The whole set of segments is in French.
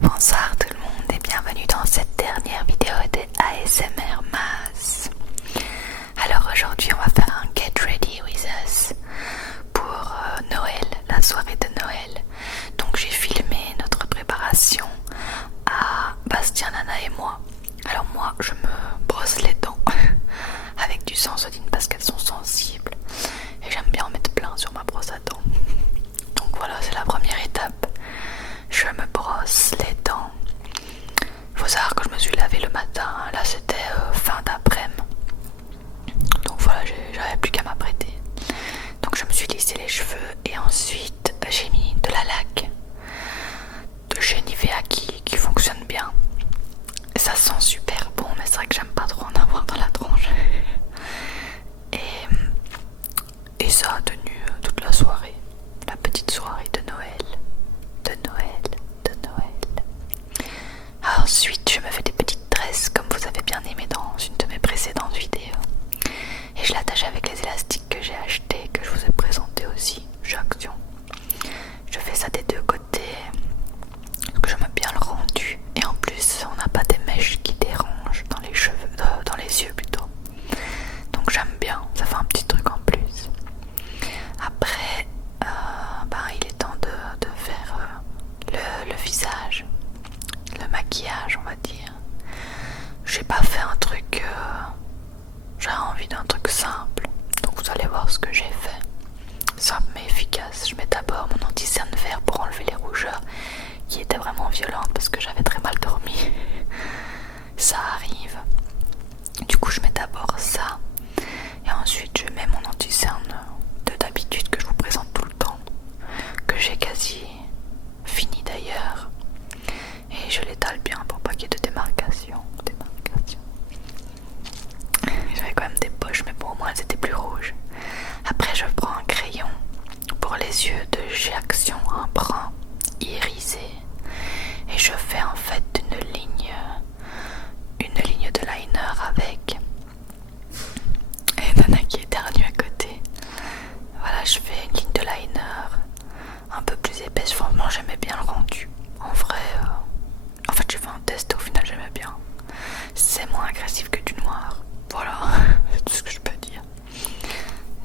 Bonsoir tout le monde et bienvenue dans cette dernière vidéo de ASMR Maz. Alors aujourd'hui on va faire un Get Ready With Us pour Noël, la soirée de Noël. Donc j'ai filmé notre préparation à Bastien, Nana et moi. Alors moi je me brosse les dents avec du Sensodyne parce qu'elles sont sensibles et j'aime bien en mettre plein sur ma brosse à dents. Donc voilà, c'est la première étape. Je me brosse les dents. Faut savoir que je me suis lavé le matin. Là c'était fin d'après-midi. Donc voilà, j'avais plus qu'à m'apprêter. Donc je me suis lissé les cheveux et ensuite j'ai mis de la laque de chez Nivea qui fonctionne bien. Et ça sent super bon, mais c'est vrai que j'aime pas trop en avoir dans la tronche. Et ça a tenu toute la soirée. La petite soirée de Noël. Ensuite, je me fais des petites tresses comme vous avez bien aimé dans une de mes précédentes vidéos. Et je l'attache avec les élastiques que j'ai achetés, que je vous ai présenté aussi chez Action. Je fais ça des deux côtés, parce que j'aime bien le rendu. Et en plus, on n'a pas des mèches qui dérangent dans les cheveux, dans les yeux plutôt. Donc j'aime bien, ça fait un petit truc en plus. Après, il est temps de faire le visage. Le maquillage, on va dire. J'ai pas fait un truc, j'avais envie d'un truc simple, donc vous allez voir ce que j'ai fait. Simple mais efficace. Je mets d'abord mon anti-cerne vert pour enlever les rougeurs qui étaient vraiment violentes parce que j'avais très mal dormi. Ça arrive. Du coup je mets d'abord ça et ensuite je mets mon anti-cerne de d'habitude que je vous présente tout le temps, que j'ai quasi fini d'ailleurs. Et je l'étale bien pour pas qu'il y ait de démarcation. J'avais quand même des poches, mais bon, au moins elles étaient plus rouges. Après, je prends un crayon pour les yeux de chez Action, un brun irisé. Et je fais en fait une ligne de liner avec. Et Nana qui éternue à côté. Voilà, je fais une ligne de liner un peu plus épaisse. Franchement, j'aimais bien le rendu. En vrai, en fait j'ai fait un test et au final j'aimais bien. C'est moins agressif que du noir. Voilà, c'est tout ce que je peux dire.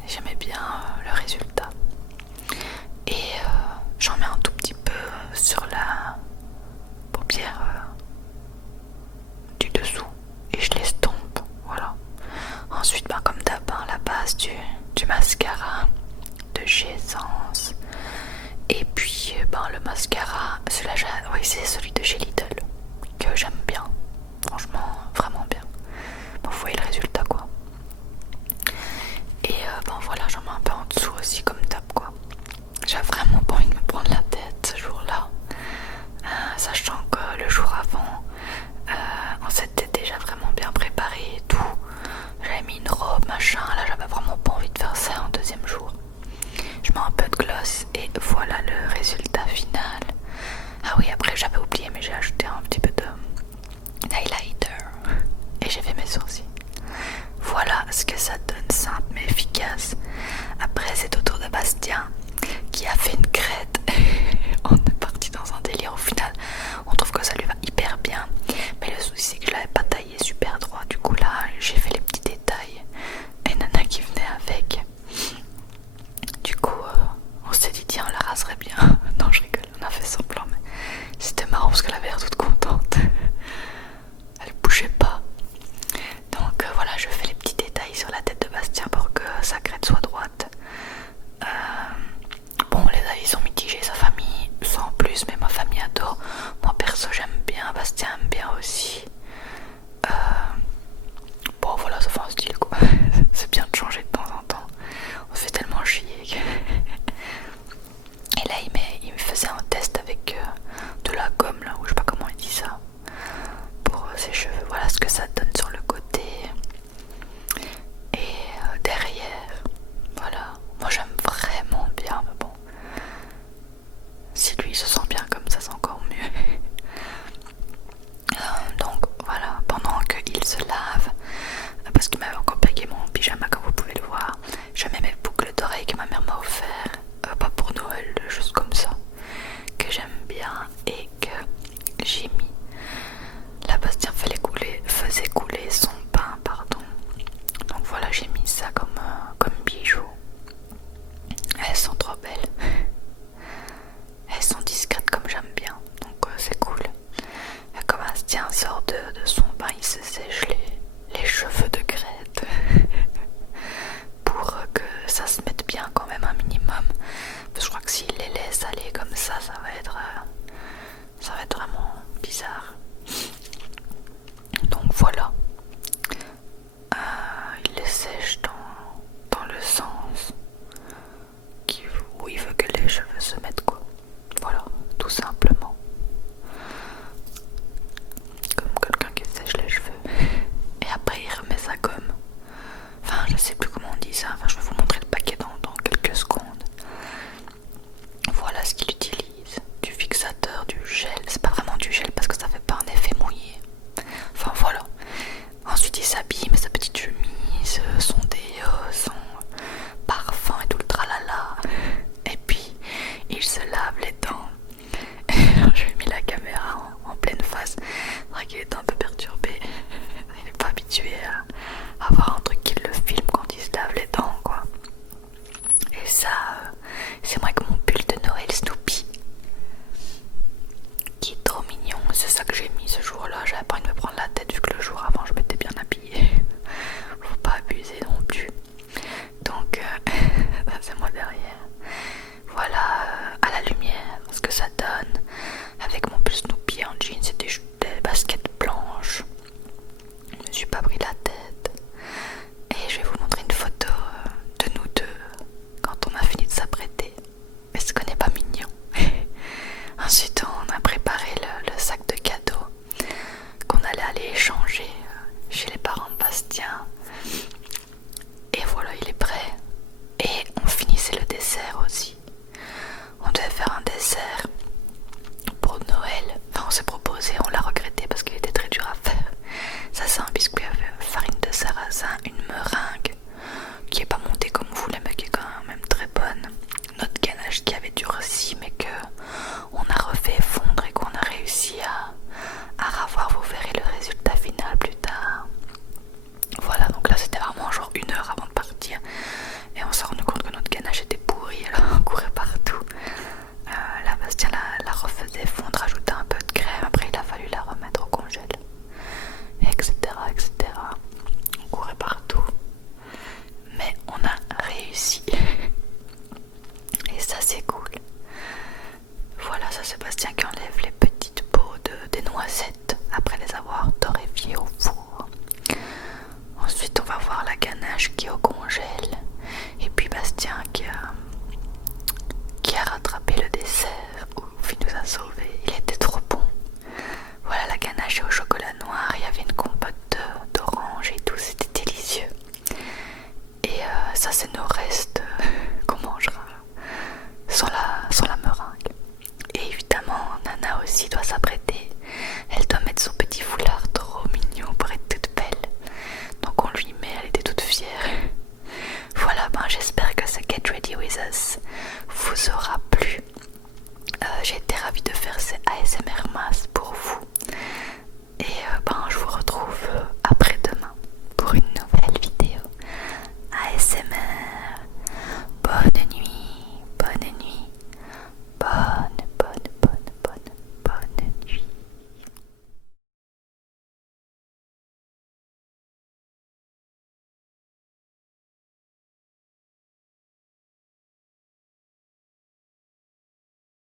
J'aimais bien le résultat. Et j'en mets un tout petit peu sur la paupière du dessous. Et je l'estompe. Voilà. Ensuite, comme d'hab, la base du mascara de chez Essence. Et puis le mascara, oui, c'est celui de chez Lidl que j'aime bien, franchement vraiment bien. Bon, vous voyez le résultat quoi. Et voilà, j'en mets un peu en dessous aussi comme d'hab quoi. J'ai vraiment pas envie de me prendre la tête ce jour-là, sachant que le jour avant on s'était déjà vraiment bien préparé et tout. J'avais mis une robe machin, là j'avais vraiment pas envie de faire ça en deuxième jour. Je mets un peu de gloss et voilà le résultat final. Ah oui, après j'avais oublié mais j'ai ajouté un petit peu de highlighter et j'ai fait mes sourcils. Voilà ce que ça donne, simple mais efficace. Après c'est au tour de Bastien qui a fait une crête. On est parti dans un délire. Au final on trouve que ça lui va hyper bien, mais le souci c'est que je l'avais pas taillé super droit. Du coup là j'ai fait les petits détails et Nana qui venait avec. Du coup on s'est dit tiens on la raserait bien. Non je rigole, on a fait semblant mais c'était marrant parce qu'elle avait l'air toute salé comme ça va être vraiment bizarre. Donc voilà. Il les sèche dans le sens où il veut que les cheveux se mettent